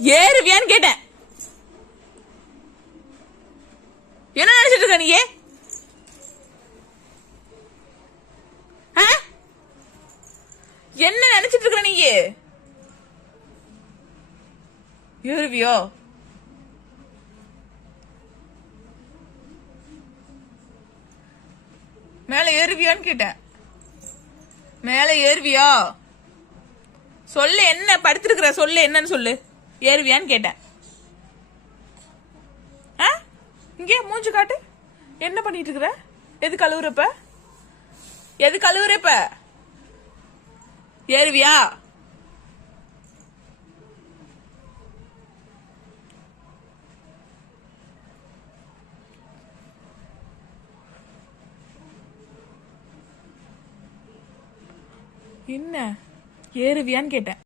ஏறுவியான்னு கேட்டேன். என்ன நினைச்சிட்டு இருக்க நீ? என்ன நினைச்சிட்டு இருக்க நீ? ஏறுவியோ? மேல ஏறுவியான்னு கேட்டேன். மேல ஏறுவியா சொல்லு. என்ன படுத்திருக்கிற சொல்லு, என்னன்னு சொல்லு. ஏறுவியான்னு கேட்டேன். இங்கே மூஞ்சு காட்டு. என்ன பண்ணிட்டு இருக்கிற? எது கழுவுறப்ப? எது கழுவுறப்ப? ஏறுவியா? என்ன ஏறுவியான்னு கேட்டேன்.